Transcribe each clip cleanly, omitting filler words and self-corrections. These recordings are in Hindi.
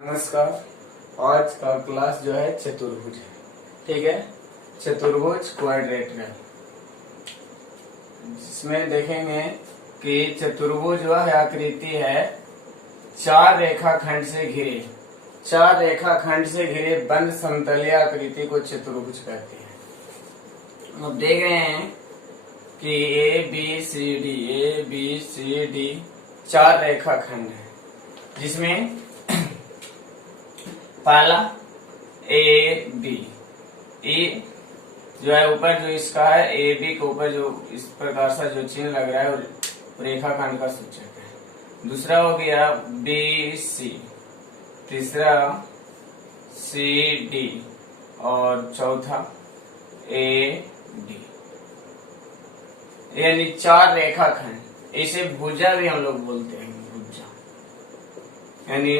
नमस्कार। आज का क्लास जो है चतुर्भुज है। ठीक है, चतुर्भुज क्वाड्रेटरल, जिसमें देखेंगे कि चतुर्भुज वह आकृति है चार रेखाखंड से घिरे बंद समतलीय आकृति को चतुर्भुज कहते हैं। अब देख रहे हैं कि ए बी सी डी चार रेखाखंड है, जिसमें पहला ए बी, ए जो है ऊपर जो इसका है ए बी के ऊपर जो इस प्रकार से जो चिन्ह लग रहा है वो रेखाखंड का सूचक है। दूसरा हो गया बी सी, तीसरा सी डी और चौथा ए डी, यानी चार रेखाखंड। इसे भुजा भी हम लोग बोलते हैं, भुजा। यानी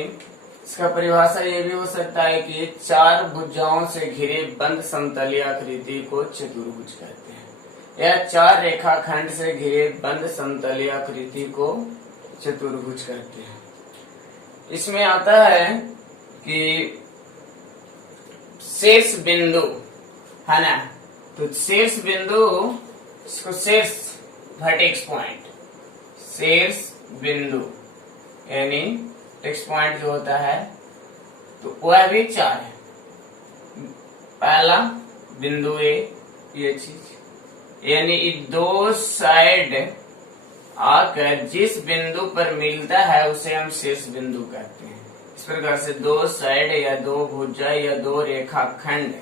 इसका परिभाषा ये भी हो सकता है कि चार भुजाओं से घिरे बंद समतलीय आकृति को चतुर्भुज कहते हैं, या चार रेखाखंड से घिरे बंद समतलीय आकृति को चतुर्भुज कहते हैं। इसमें आता है कि शीर्ष बिंदु है ना, तो शीर्ष बिंदु, इसको शीर्ष वर्टेक्स पॉइंट, शीर्ष बिंदु यानी टेक्स्ट पॉइंट जो होता है तो वह भी चार है। पहला बिंदु ए, ये चीज यानी दो साइड आकर जिस बिंदु पर मिलता है उसे हम शीर्ष बिंदु कहते हैं। इस प्रकार से दो साइड या दो भुजा या दो रेखाखंड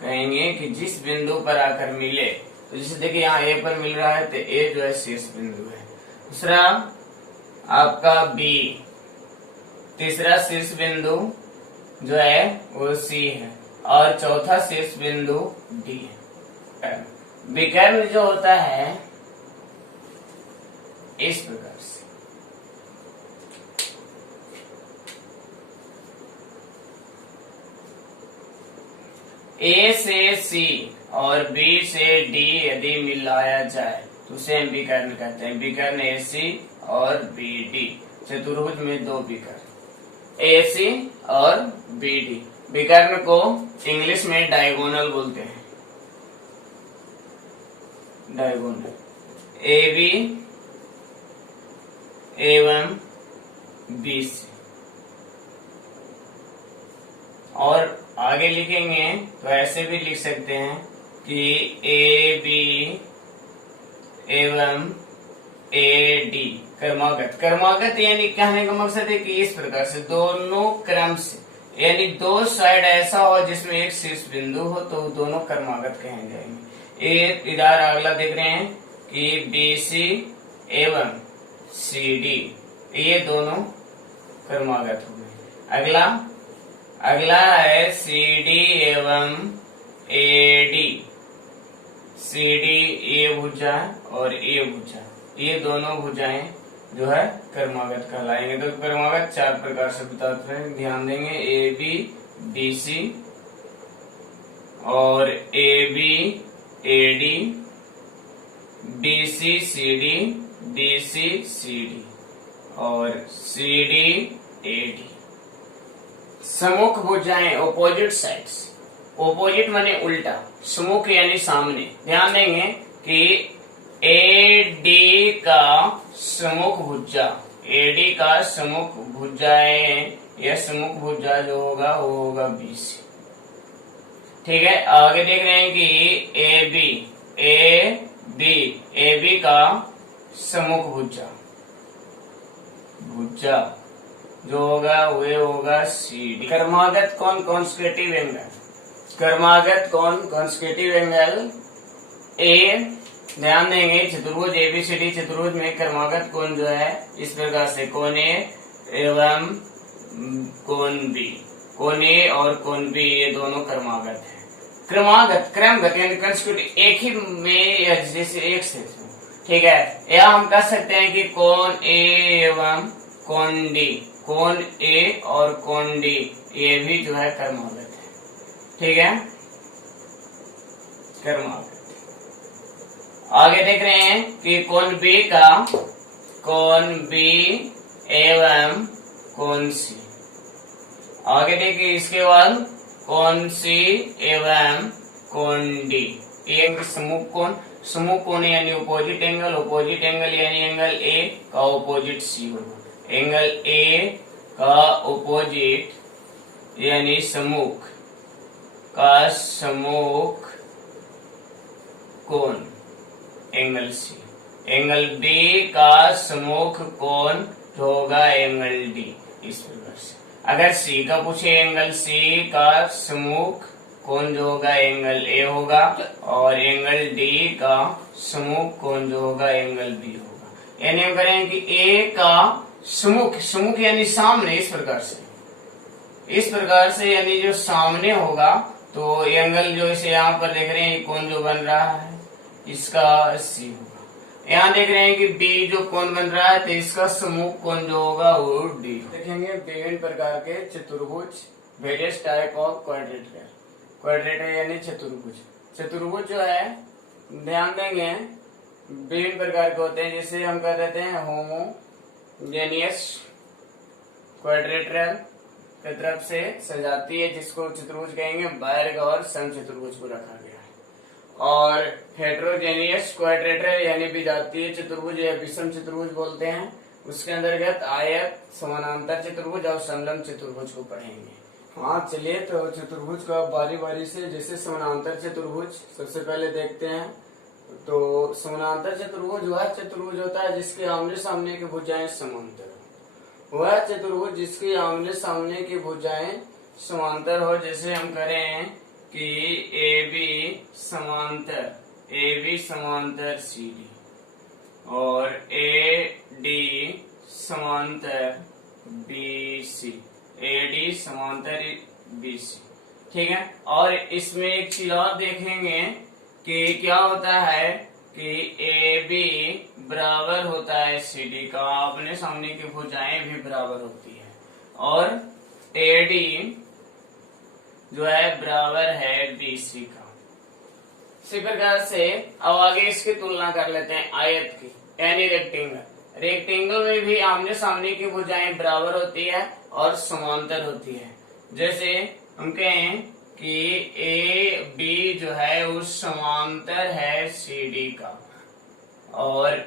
कहेंगे कि जिस बिंदु पर आकर मिले, तो जैसे देखिए यहाँ ए पर मिल रहा है तो ए जो है शीर्ष बिंदु है। दूसरा आपका बी, तीसरा शीर्ष बिंदु जो है वो सी है और चौथा शीर्ष बिंदु डी है। विकर्ण जो होता है इस प्रकार से, ए से सी और बी से डी यदि मिलाया जाए तो उसे हम विकर्ण कहते हैं। विकर्ण ए सी और बी डी, चतुर्भुज में दो विकर्ण ए सी और बी डी। विकर्ण को इंग्लिश में डायगोनल बोलते हैं, डायगोनल। ए बी एवं बी सी, और आगे लिखेंगे तो ऐसे भी लिख सकते हैं कि ए बी एवं ए डी क्रमागत यानी कहने का मकसद है कि इस प्रकार से दोनों क्रम से, यानी दो साइड ऐसा हो जिसमें एक शीर्ष बिंदु हो तो दोनों क्रमागत कहे जाएंगे। एक इधर अगला देख रहे हैं कि बी सी एवं सी डी, ये दोनों क्रमागत हो गए। अगला है सी डी एवं ए डी, सी डी ये भुजा और ये भुजा, ये दोनों भुजाएं जो है क्रमागत कहलाएंगे। तो क्रमागत चार प्रकार से बताते हैं, ध्यान देंगे। ए बी बी सी और A B A D, B C C D, D C C D और सी डी ए डी। सम्मुख भुजाएं, ऑपोजिट साइड्स, ऑपोजिट माने उल्टा, सम्मुख यानी सामने। ध्यान देंगे कि ए डी का सम्मुख भुजा, ए डी का सम्मुख भुजाएं या सम्मुख भुजा जो होगा वो होगा बी सी। ठीक है, आगे देख रहे हैं कि ए बी का सम्मुख भुजा जो होगा वे होगा सी डी। क्रमागत कौन कॉन्सेक्यूटिव एंगल, क्रमागत कौन कॉन्सेक्यूटिव एंगल ए। ध्यान देंगे चतुर्भुज एबीसीडी चतुर्भुज में क्रमागत कोण जो है इस प्रकार से, कोण ए एवं कोण बी, कोण ए और कोण बी ये दोनों क्रमागत है। क्रमगत यानी कंसेक्यूटिव, एक ही में या जैसे एक से। ठीक है, या हम कह सकते हैं कि कोण ए एवं कोण डी, कोण ए और कोण डी ये भी जो है क्रमागत है। ठीक है, क्रमागत। आगे देख रहे हैं कि कोण बी का, कोण बी एवं कोण सी, आगे देखिए इसके बाद कोण सी एवं कोण डी, ये समूह कोण यानी अपोजिट एंगल यानी एंगल ए का अपोजिट सी होगा। एंगल ए का अपोजिट यानी सम्मुख कोण एंगल सी। एंगल बी का सम्मुख कोण होगा एंगल डी। इस प्रकार से अगर सी का पूछे, एंगल सी का सम्मुख कोण जो होगा एंगल ए होगा, और एंगल डी का सम्मुख कोण जो होगा एंगल बी होगा। यानी हम करें कि ए का सम्मुख यानी सामने, इस प्रकार से यानी जो सामने होगा, तो एंगल जो इसे यहाँ पर देख रहे हैं कोण जो बन रहा है इसका सी होगा। यहाँ देख रहे हैं कि बी जो कोण बन रहा है तो इसका सम्मुख कोण जो होगा वो डी। देखेंगे विभिन्न प्रकार के चतुर्भुज, वेरियस टाइप ऑफ क्वाड्रेटर यानी चतुर्भुज जो है ध्यान देंगे विभिन्न प्रकार के होते हैं, जिसे हम कह देते हैं होमोजेनियस क्वाड्रेटर की तरफ से सजाती है, जिसको चतुर्भुज कहेंगे। वर्ग और समचतुर्भुज को रखा गया है। और हेटेरोजेनियस क्वाड्रेटर यानी विजातीय चतुर्भुज या विषम चतुर्भुज बोलते हैं, उसके अंतर्गत आयत, समानांतर चतुर्भुज और समलंब चतुर्भुज को पढ़ेंगे। हाँ चलिए, तो चतुर्भुज का बारी बारी से, जैसे समानांतर चतुर्भुज सबसे पहले देखते हैं। तो समानांतर चतुर्भुज वह चतुर्भुज होता है जिसके आमने सामने की भुजाएं समांतर हो। वह चतुर्भुज जिसके आमने सामने की भुजाएं समांतर हो, जैसे हम करें कि ए बी समांतर सी डी और ए डी समांतर बी सी, ए डी समांतर बी सी। ठीक है। और इसमें एक चीज और देखेंगे कि क्या होता है कि ए बी बराबर होता है सी डी का, अपने सामने की भुजाएं भी बराबर होती है, और ए डी जो है बराबर है बी सी का। इसी प्रकार से अब आगे इसकी तुलना कर लेते हैं आयत की, यानी रेक्टेंगल में भी आमने सामने की भुजाएं बराबर होती है और समांतर होती है। जैसे हम कहें कि ए बी जो है वो समांतर है सी डी का, और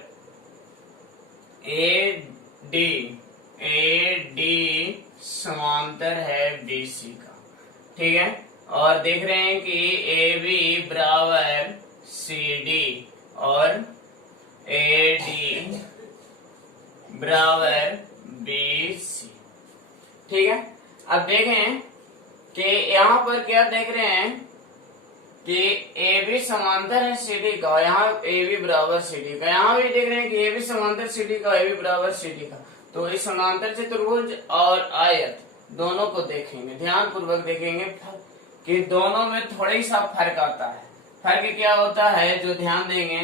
ए डी समांतर है बी सी का। ठीक है। और देख रहे हैं कि ए बी बराबर सी डी और ए डी बराबर बी सी। ठीक है। अब देखें कि यहाँ पर क्या देख रहे हैं कि ए बी समांतर है सी डी का, यहाँ ए बी बराबर सी डी का। यहाँ भी देख रहे हैं कि ए बी समांतर सी डी का, ए बी बराबर सी डी का। तो इस समांतर चतुर्भुज और आयत दोनों को देखेंगे, ध्यान पूर्वक देखेंगे कि दोनों में थोड़ा ही सा फर्क आता है। फर्क क्या होता है जो ध्यान देंगे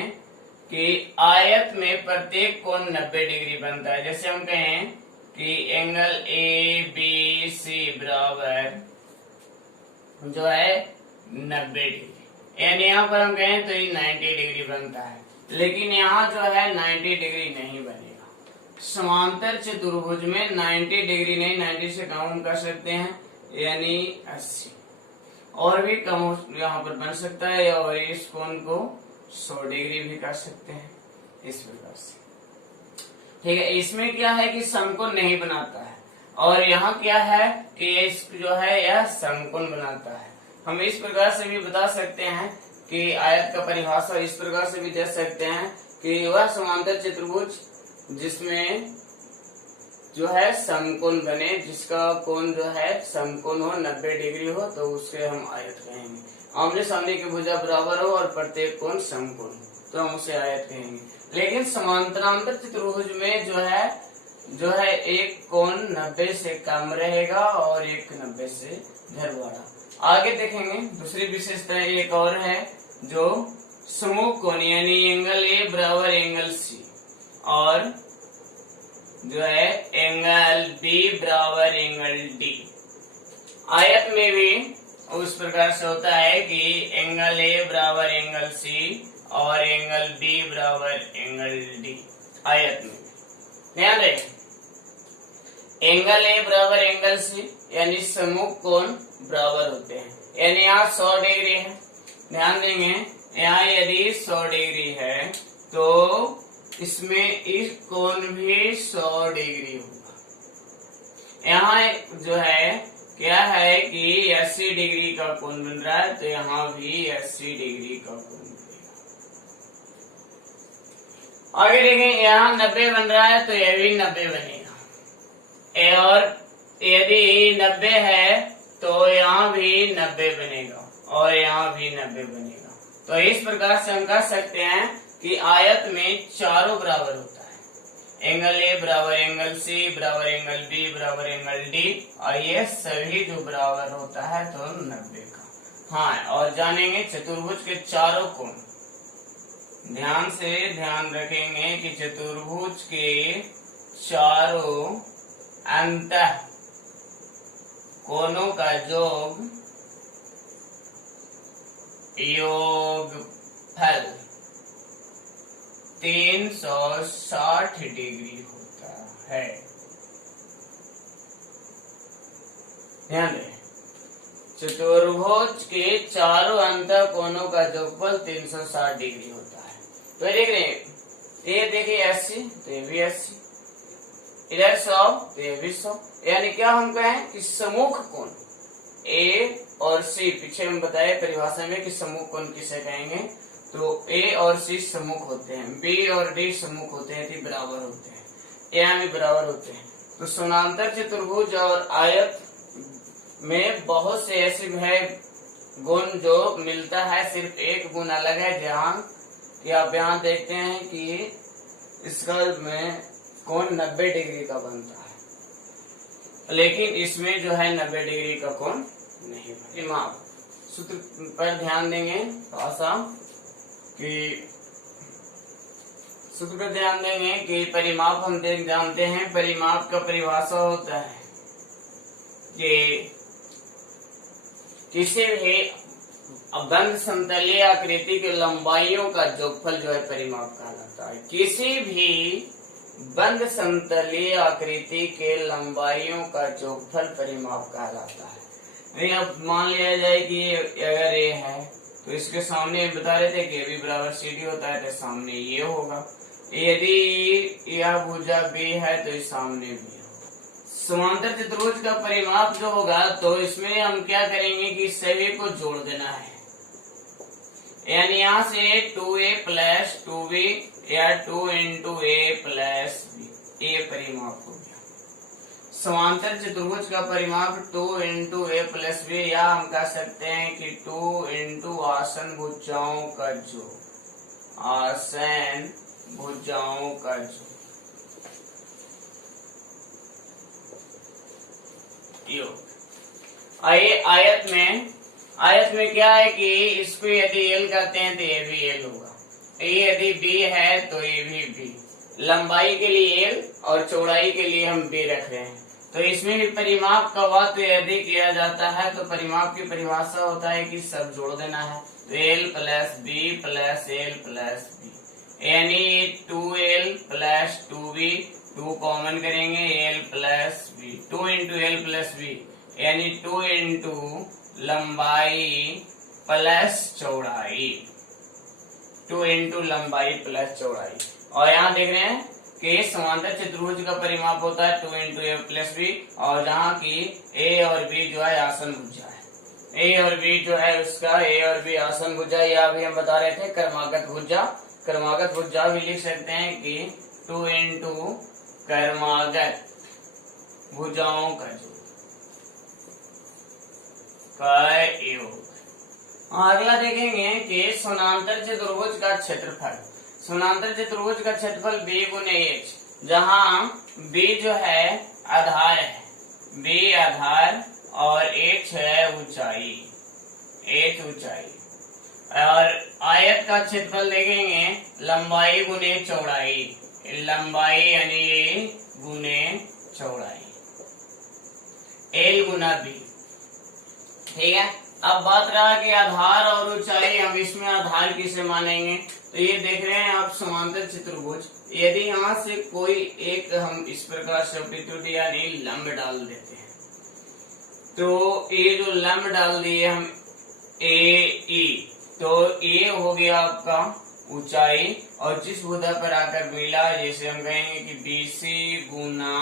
कि आयत में प्रत्येक कोण 90 डिग्री बनता है। जैसे हम कहें कि एंगल ए बी सी बराबर जो है 90 डिग्री, यानी यहाँ पर हम कहें तो ये 90 डिग्री बनता है, लेकिन यहाँ जो है 90 डिग्री नहीं बनेगा। समांतर चतुर्भुज में 90 डिग्री नहीं, 90 से कम हम कर सकते हैं, यानी 80 और भी कम यहाँ पर बन सकता है, और इस कोण को 100 डिग्री भी कर सकते हैं इस प्रकार से। ठीक है। इसमें क्या है कि समकोण नहीं बनाता है, और यहाँ क्या है कि इस जो है यह समकोण बनाता है। हम इस प्रकार से भी बता सकते हैं कि आयत का परिभाषा इस प्रकार से भी दे सकते हैं कि वह समांतर चतुर्भुज जिसमें जो है समकोण बने, जिसका कोण जो है समकोण हो, 90 डिग्री हो, तो उसके हम आयत कहेंगे। आमने सामने की भुजा बराबर हो और प्रत्येक कोण समकोण हो, तो हम उसे आयत कहेंगे। लेकिन समांतरांतर चतुर्भुज में जो है एक कोण 90 से कम रहेगा और एक 90 से इधर बड़ा। आगे देखेंगे दूसरी विशेषता एक और है, जो समूह कोण यानी एंगल ए बराबर एंगल सी और जो है एंगल बी बराबर एंगल डी। आयत में भी उस प्रकार से होता है कि एंगल ए बराबर एंगल सी और एंगल बी बराबर एंगल डी। आयत में ध्यान रखें एंगल ए बराबर एंगल सी, यानी सम्मुख कोण बराबर होते हैं। यानी यहाँ 100 डिग्री है, ध्यान देंगे यहाँ यदि 100 डिग्री है तो इसमें इस कोण भी 100 डिग्री होगा। यहाँ जो है क्या है कि 80 डिग्री का कोण बन रहा है, तो यहाँ भी 80 डिग्री का कोण बनेगा। आगे देखें, यहाँ 90 बन रहा है तो यह भी 90 बनेगा, और यदि 90 है तो यहाँ भी 90 बनेगा और यहाँ भी 90 बनेगा। तो इस प्रकार से हम कह सकते हैं कि आयत में चारों बराबर होता है। एंगल ए बराबर एंगल सी बराबर एंगल बी बराबर एंगल डी, और ये सभी जो बराबर होता है तो 90 का। हाँ, और जानेंगे चतुर्भुज के चारों कोण। ध्यान से ध्यान रखेंगे कि चतुर्भुज के चारों अंतः कोणों का योगफल 360 डिग्री होता है। ध्यान दें, चतुर्भुज के चारों अंतः कोणों का योगफल 360 डिग्री होता है। तो देख रहे हैं, ये देखिए 80, तो ये भी 80, इधर 100 तो ये भी 100। यानी क्या हम कहें कि सम्मुख कोण ए और सी, पीछे हम बताए परिभाषा में कि सम्मुख कोण किसे कहेंगे, तो ए और सी सम्मुख होते हैं, बी और डी सम्मुख होते हैं, तो बराबर होते हैं, यहाँ भी बराबर होते हैं। तो समांतर चतुर्भुज और आयत में बहुत से ऐसे है गुण जो मिलता है, सिर्फ एक गुण अलग है, जहाँ कि आप यहाँ देखते हैं कि इसका में कोण 90 डिग्री का बनता है, लेकिन इसमें जो है 90 डिग्री का कोण नहीं बनता। माप सूत्र पर ध्यान देंगे थोड़ा कि सूत्र पर ध्यान देंगे कि परिमाप हम जानते हैं, परिमाप का परिभाषा होता है कि किसी भी बंद समतलीय आकृति की लंबाइयों का योगफल जो है परिमाप कहलाता है। किसी भी बंद समतलीय आकृति के लंबाइयों का योगफल परिमाप कहलाता है। नहीं, अब मान लिया जाए कि अगर ये है तो इसके सामने बता रहे थे कि बी बराबर सी डी होता है, तो सामने ये होगा। यदि यह भुजा बी है तो इस सामने भी होगा। समांतर चतुर्भुज का परिमाप जो होगा तो इसमें हम क्या करेंगे कि सभी को जोड़ देना है, यानी यहाँ से 2a प्लस 2b या 2 इंटू ए प्लस बी, ये परिमाप हो गया। समांतर चतुर्भुज का परिमाप 2 इंटू ए प्लस बी, या हम कह सकते हैं कि 2 इंटू आसन भुजाओं का जोड़, आसन भुजाओं का जोड़ योग। आयत में क्या है कि इसको यदि एल करते हैं तो ये भी एल होगा, ये यदि बी है तो ये भी बी। लंबाई के लिए एल और चौड़ाई के लिए हम बी रख रहे हैं। तो इसमें भी परिमाप का बात यदि किया जाता है तो परिमाप की परिभाषा होता है कि सब जोड़ देना है, तो L plus B plus L plus B, यानी 2l प्लस 2b, 2 कॉमन करेंगे, L plus B, 2 into L plus B, यानी 2 इंटू लंबाई प्लस चौड़ाई, 2 इंटू लंबाई प्लस चौड़ाई। और यहाँ देख रहे हैं कि समांतर चतुर्भुज का परिमाप होता है 2 इंटू ए प्लस बी, और जहाँ की ए और बी जो है आसन भुजा है, ए और बी जो है उसका ए और बी आसन भुजा, या अभी हम बता रहे थे क्रमागत भुजा। क्रमागत भुजा भी लिख सकते हैं कि 2 इंटू क्रमागत भुजाओं का योग। अगला देखेंगे कि समांतर चतुर्भुज का क्षेत्रफल। समांतर चतुर्भुज का क्षेत्रफल बी गुने एच, जहाँ बी जो है आधार है, बी आधार और एच है ऊंचाई, एच ऊंचाई। और आयत का क्षेत्रफल देखेंगे लंबाई गुने चौड़ाई, लंबाई यानी गुने चौड़ाई, एल गुना बी। ठीक है, अब बात रहा कि आधार और ऊंचाई, हम इसमें आधार किसे मानेंगे। तो ये देख रहे हैं आप समांतर चतुर्भुज, यदि यहाँ से कोई एक हम इस प्रकार से एप्टीट्यूड यानी लंब डाल देते हैं, तो ये जो लंब डाल दिए हम ए ई, तो ये हो गया आपका ऊंचाई, और जिस भुजा पर आकर मिला जैसे हम कहेंगे कि BC गुना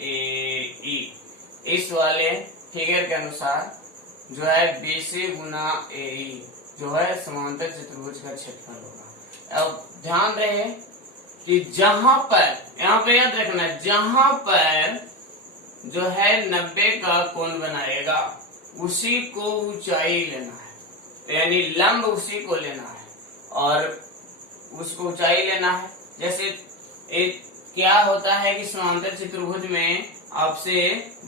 AE, इस वाले फिगर के अनुसार जो है BC गुना AE जो है समांतर चतुर्भुज का क्षेत्रफल होगा। अब ध्यान रहे कि जहां पर, यहाँ पे याद रखना, जहां पर जो है 90 का कोण बनाएगा उसी को ऊंचाई लेना है, यानी लंब उसी को लेना है और उसको ऊंचाई लेना है। जैसे एक क्या होता है कि समांतर चतुर्भुज में आपसे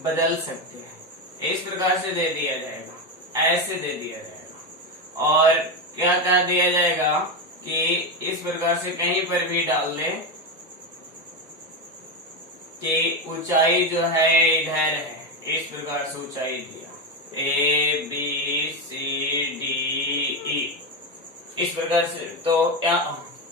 बदल सकते हैं, इस प्रकार से दे दिया जाएगा, ऐसे दे दिया जाएगा, और क्या कर दिया जाएगा कि इस प्रकार से कहीं पर भी डाल दे कि ऊंचाई जो है इधर है, इस प्रकार से ऊंचाई दिया ABCDE इस प्रकार से। तो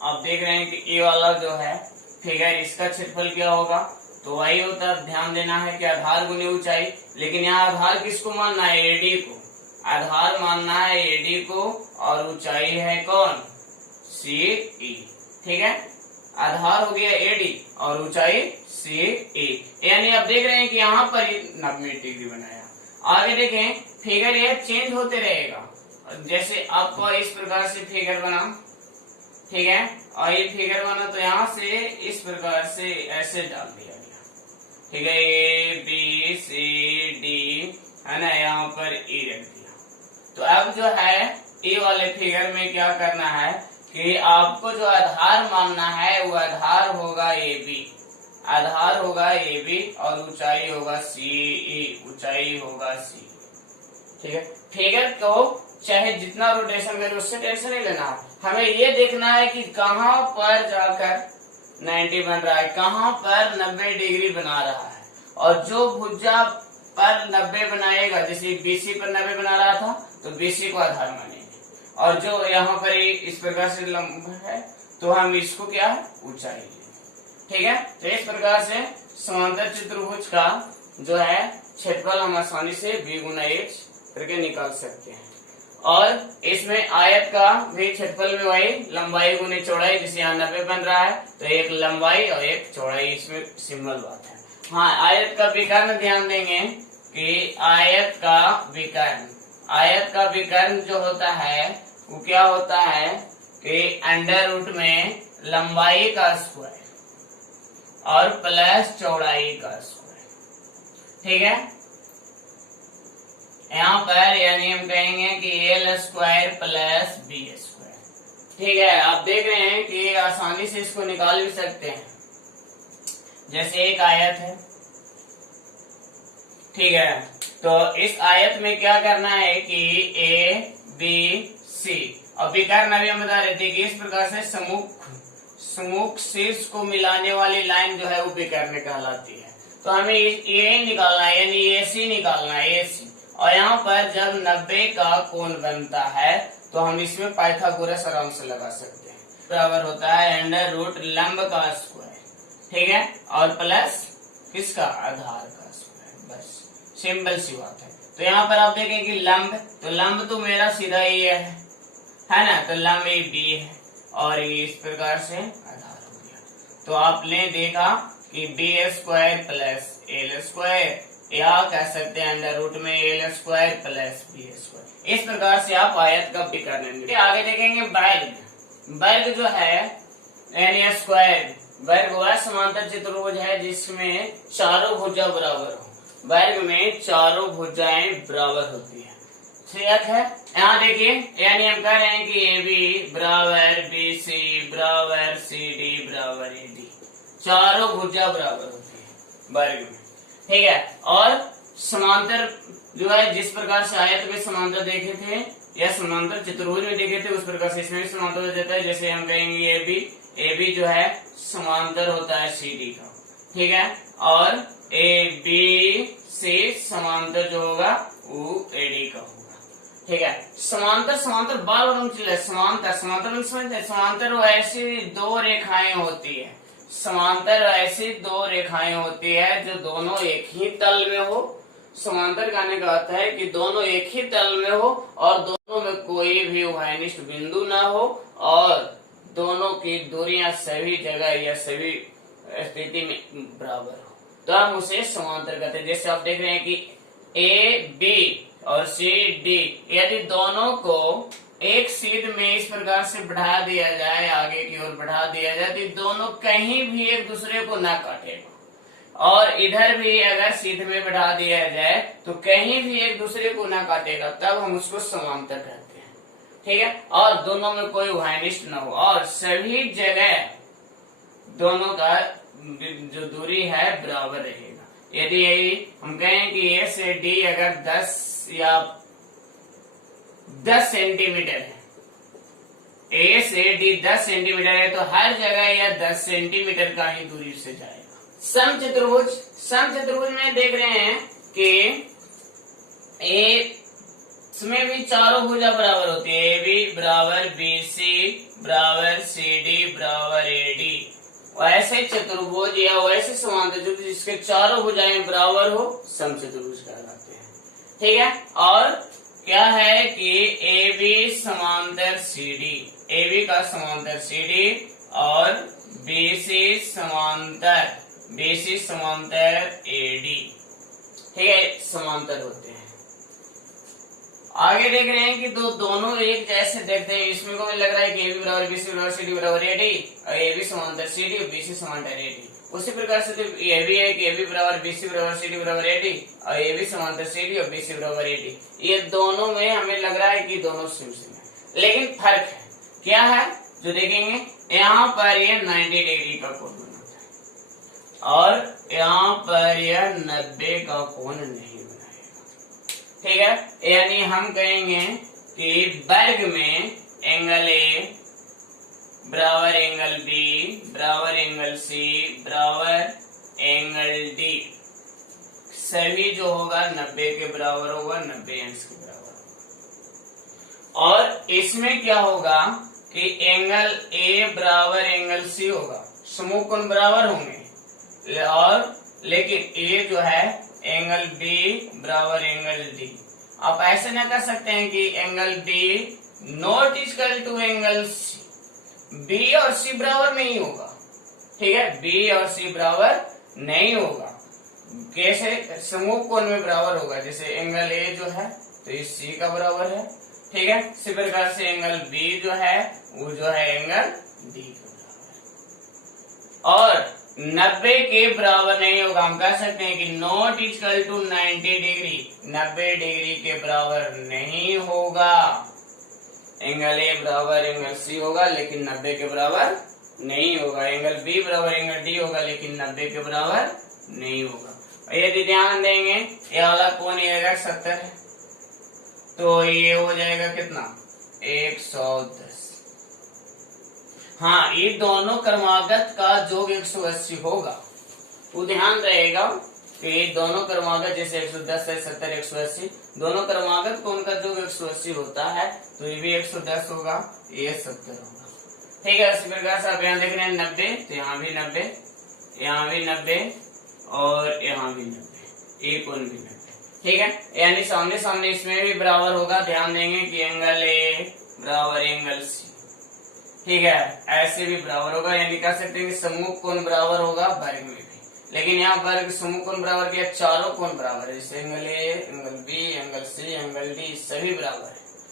आप देख रहे हैं कि ये वाला जो है फिगर, इसका क्षेत्रफल क्या होगा, तो वही होता है। ध्यान देना है कि आधार गुने ऊंचाई, लेकिन यहाँ आधार किसको मानना है, AD को, आधार मानना है AD को, और ऊंचाई है कौन, CE, ठीक है। आधार हो गया AD और ऊंचाई CE, यानी आप देख रहे हैं कि यहाँ पर 90 डिग्री बनाया। आगे देखें फिगर ये चेंज होते रहेगा, जैसे आपको इस प्रकार से फिगर बना, ठीक है, और ये फिगर बना तो यहाँ से इस प्रकार से ऐसे डाल दिया गया, ठीक है, ABCD है ना, यहाँ पर E रख दिया। तो अब जो है ये वाले फिगर में क्या करना है कि आपको जो आधार मानना है वो आधार होगा AB, आधार होगा AB और ऊंचाई होगा CE, ऊंचाई होगा C, ठीक है। फिगर को चाहे जितना रोटेशन करे उससे टेंशन नहीं लेना, हमें ये देखना है कि कहाँ पर जाकर 90 बन रहा है, कहाँ पर 90 डिग्री बना रहा है, और जो भुजा पर 90 बनाएगा, जैसे BC पर 90 बना रहा था तो BC को आधार मानेंगे, और जो यहाँ पर इस प्रकार से लंब है तो हम इसको क्या है, ऊंचाई लेंगे, ठीक है। तो इस प्रकार से समांतर चतुर्भुज का जो है क्षेत्रफल हम आसानी से B गुना H करके निकाल सकते हैं। और इसमें आयत का भी क्षेत्रफल में वही लंबाई गुने चौड़ाई, जैसे यहाँ 90 बन रहा है तो एक लंबाई और एक चौड़ाई, इसमें सिंपल बात है। हाँ, आयत का विकर्ण ध्यान देंगे कि आयत का विकर्ण जो होता है वो क्या होता है कि अंडर रूट में लंबाई का स्क्वायर और प्लस चौड़ाई का स्क्वायर, ठीक है। यहाँ पर यानी हम कहेंगे कि L square plus B square, ठीक है। आप देख रहे हैं कि आसानी से इसको निकाल भी सकते हैं, जैसे एक आयत है, ठीक है, तो इस आयत में क्या करना है कि ABC, और विकर्ण अभी हम बता रहे थे कि इस प्रकार से सम्मुख शीर्ष को मिलाने वाली लाइन जो है वो विकर्ण कहलाती है। तो हमें ये निकालना है, यानी AC निकालना है, AC, और यहाँ पर जब 90 का कोण बनता है तो हम इसमें पाइथागोरस आराम से लगा सकते हैं, बराबर होता है अंडर रूट लंब का स्क्वायर, ठीक है, और प्लस किसका, आधार का स्क्वायर, बस सिंपल सी बात है। तो यहाँ पर आप देखें कि लंब तो मेरा सीधा ये है ना, तो लंब ये B है और ये इस प्रकार से आधार हो गया। तो आपने देखा कि B square plus L square, या कह सकते हैं अंडर रूट में L square plus B square, इस प्रकार से आप आयत का विकर्ण। आगे देखेंगे वर्ग जो है यानी स्क्वायर, वर्ग वह समांतर चतुर्भुज है जिसमें चारों भुजा बराबर हो, वर्ग में चारों भुजाएं बराबर होती है, ठीक है। यहाँ देखिए, यानी हम कह रहे हैं कि AB बराबर BC बराबर CD बराबर AD, चारों भुजा बराबर होती है वर्ग में, ठीक है। और समांतर जो है, जिस प्रकार से आयत में समांतर देखे थे या समांतर चतुर्भुज में देखे थे उस प्रकार से इसमें भी समांतर हो जाता है। जैसे हम कहेंगे AB जो है समांतर होता है CD का, ठीक है, और AB से समांतर जो होगा वो AD का होगा। ठीक है। समांतर समांतर बार बार हम चले, समांतर समांतर में समझते हैं, समांतर ऐसी दो रेखाएं होती है, समांतर ऐसी दो रेखाएं होती है जो दोनों एक ही तल में हो। समांतर कहने का अर्थ है कि दोनों एक ही तल में हो और दोनों में कोई भी उभयनिष्ठ बिंदु ना हो और दोनों की दूरियां सभी जगह या सभी स्थिति में बराबर हो, तो हम उसे समांतर कहते हैं। जैसे आप देख रहे हैं कि ए बी और सी डी, यदि दोनों को एक सीध में इस प्रकार से बढ़ा दिया जाए, आगे की ओर बढ़ा दिया जाए, तो दोनों कहीं भी एक दूसरे को ना काटेगा, और इधर भी अगर सीध में बढ़ा दिया जाए तो कहीं भी एक दूसरे को ना काटेगा, तब हम उसको समांतर कहते हैं। ठीक है, और दोनों में कोई उभयनिष्ठ न हो और सभी जगह दोनों का जो दूरी है बराबर रहेगा। यदि हम कहें कि ए से डी अगर 10 या 10 सेंटीमीटर है, ए से डी 10 सेंटीमीटर है, तो हर जगह यह 10 सेंटीमीटर का ही दूरी से जाएगा। समचतुर्भुज, समचतुर्भुज में देख रहे हैं कि इसमें भी चारों भुजा बराबर होती है, ए बी बराबर बी सी बराबर सी डी बराबर ए डी। वैसे चतुर्भुज या वैसे समांतर चतुर्भुज जिसके चारों भुजाएं बराबर हो समचतुर्भुज कहलाते हैं। ठीक है, और क्या है कि ए बी समांतर सी डी, ए बी का समांतर सी डी और बी सी समांतर ए डी, ठीक है, समांतर होते हैं। आगे देख रहे हैं कि दोनों एक जैसे देखते हैं, इसमें को लग रहा है कि ए बी बराबर बी सी बराबर सी डी बराबर ए डी और ए बी समांतर सी डी और बी सी समांतर ए डी। उसी प्रकार से ये भी है कि ए बी बराबर बी सी बराबर सी डी बराबर ए डी और ए बी समांतर सी डी और बी सी बराबर ए डी। ये दोनों में हमें लग रहा है कि दोनों सेम है, लेकिन फर्क है, क्या है जो देखेंगे, यहाँ पर ये 90 डिग्री का कोण बनाता है और यहाँ पर यह 90 का कोण नहीं। ठीक है, यानी हम कहेंगे कि वर्ग में एंगल ए बराबर एंगल बी बराबर एंगल सी बराबर एंगल डी, सभी जो होगा 90 के बराबर होगा, 90 अंश के बराबर होगा। और इसमें क्या होगा कि एंगल ए बराबर एंगल सी होगा, समूह कोण बराबर होंगे, और लेकिन ए जो है एंगल बी बराबर एंगल डी। आप ऐसे ना कर सकते हैं कि angle B not equal to angle C, B और सी बराबर नहीं होगा। ठीक है, बी और सी बराबर नहीं होगा, कैसे, समूह कोण में बराबर होगा। जैसे एंगल ए जो है तो इस सी का बराबर है, ठीक है, इसी प्रकार से एंगल बी जो है वो जो है एंगल डी का बराबर, और 90 के बराबर नहीं होगा। हम कह सकते हैं कि not equal to 90 degree, 90 degree के बराबर नहीं होगा। एंगल ए बराबर एंगल सी होगा लेकिन 90 के बराबर नहीं होगा, एंगल बी बराबर एंगल डी होगा लेकिन 90 के बराबर नहीं होगा। यदि ध्यान देंगे ये वाला कोण ये अगर 70 है तो ये हो जाएगा कितना, 110। हाँ, ये दोनों क्रमागत का जोग 180 होगा, तो ध्यान रहेगा कि दोनों क्रमागत जैसे 110 है, 70, 180, दोनों क्रमागत कोण का जोग 180 होता है, तो ये भी 110 होगा, ये 70 होगा। ठीक है, इसी प्रकार से आप यहाँ देख रहे हैं 90, तो यहाँ भी 90, यहाँ भी 90 और यहाँ भी 90, ये कोण भी 90। ठीक है, यानी सामने सामने इसमें भी बराबर होगा। ध्यान देंगे कि एंगल ए बराबर एंगल सी, ठीक है, ऐसे भी बराबर होगा, यानी कह सकते हैं कि समूह कोण बराबर होगा वर्ग में भी। लेकिन यहाँ वर्ग समूह कोण बराबर किया, चारों कोण बराबर है, जैसे angle A angle B angle C angle D सभी बराबर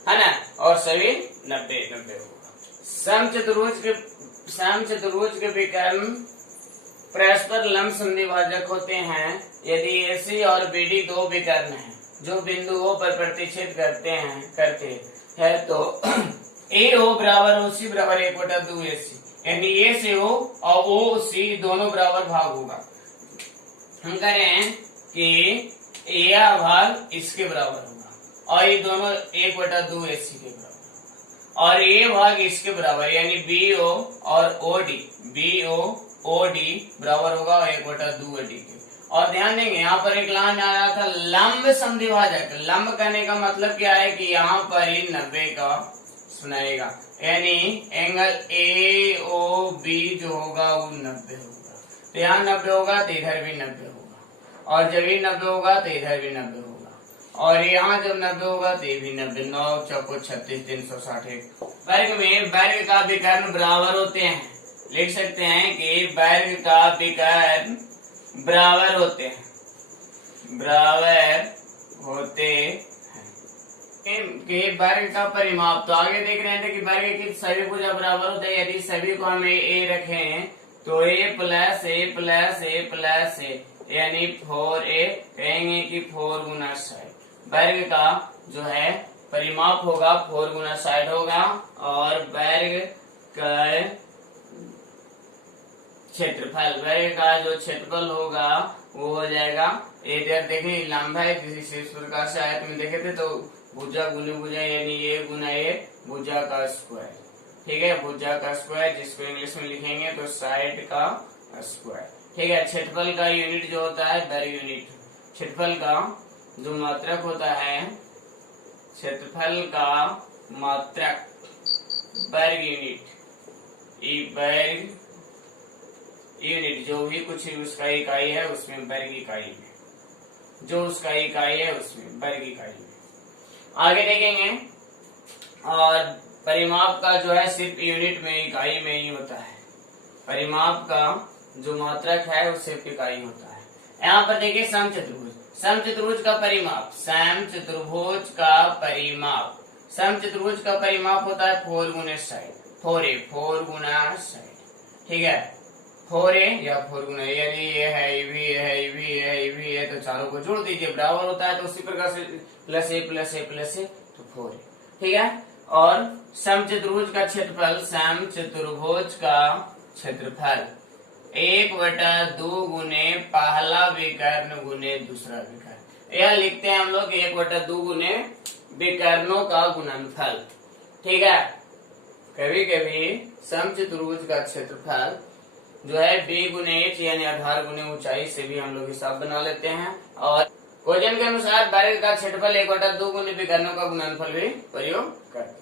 है ना, और सभी 90 होगा। समचतुर्भुज के विकर्ण परस्पर लंब संधिभाजक होते हैं यदि AC और BD दो विकर्ण हैं जो बिंदु O पर प्रतिच्छेद करते हैं तो AO बराबर OC बराबर 1/2AC, यानी A से O और OC दोनों बराबर भाग होगा। हम कह रहे हैं कि A भाग इसके बराबर होगा और ये दोनों 1/2AC के बराबर होगा, और A भाग इसके बराबर यानी BO और OD, BO ओडी बराबर होगा 1/2 के। और ध्यान देंगे यहाँ पर एक लाइन आ रहा था लंब समद्विभाजक। लंब कहने का मतलब क्या है कि यहाँ पर ही 90 का सुनाएगा, यानी एंगल ए ओ बी जो होगा वो 90 होगा। तो यहाँ 90 होगा तो इधर भी 90 होगा, और जब ये 90 होगा तो इधर भी 90 होगा, और यहाँ जब 90 होगा तो ये भी 90। 9 चौको 36 360। वर्ग में वर्ग का विकर्ण बराबर होते हैं। लिख सकते हैं कि वर्ग का विकर्ण बराबर होते हैं, बराबर होते हैं कि वर्ग का परिमाप। तो आगे देख रहे थे कि वर्ग की सभी भुजा बराबर होते हैं। यदि सभी को हम ए रखें तो a plus a plus a plus a यानी 4a, कहेंगे कि 4 गुना 60। वर्ग का जो है परिमाप होगा 4 गुना 60 होगा, और वर्ग का क्षेत्रफल, वर्ग का जो क्षेत्रफल होगा वो हो जाएगा, इधर देखें लंब है किसी प्रकार से आयत में देखे थे तो भुजा गुने भुजा यानी ये गुना ये भुजा का स्क्वायर। ठीक है, भुजा का स्क्वायर जिसको इंग्लिश में लिखेंगे तो साइड का स्क्वायर। ठीक है, क्षेत्रफल का यूनिट जो होता है वर्ग यूनिट। क्षेत्रफल का जो मात्रक होता है, क्षेत्रफल का मात्रक वर्ग यूनिट। वर्ग यूनिट जो भी कुछ उसका इकाई है उसमें वर्ग इकाई में, जो उसका इकाई है उसमें वर्ग इकाई में। आगे देखेंगे, और परिमाप का जो है सिर्फ यूनिट में इकाई में ही होता है। परिमाप का जो मात्रक है वो सिर्फ इकाई होता है। यहाँ पर देखिए समचतुर्भुज, समचतुर्भुज का परिमाप, समचतुर्भुज का परिमाप, समचतुर्भुज का परिमाप होता है 4 गुना 60। 4 गुना 60। ठीक है, 4a या 4 गुना, यदि ये है ये भी है ये भी है ये भी है तो चारों को जोड़ दीजिए बराबर होता है। तो उसी प्रकार से plus a plus a plus ए तो 4a। ठीक है, और समचतुर्भुज का क्षेत्रफल, समचतुर्भुज का क्षेत्रफल 1/2 गुने पहला विकर्ण गुने दूसरा विकर्ण। यह लिखते हैं हम लोग 1/2 गुने विकर्णों का गुणनफल। ठीक है, कभी कभी समचतुर्भुज का क्षेत्रफल जो है b गुने h यानी 18 गुने ऊंचाई से भी हम लोग हिसाब बना लेते हैं, और क्वेश्चन के अनुसार वर्ग का क्षेत्रफल 1/2 गुने विकर्णों का गुणनफल भी प्रयोग करते हैं।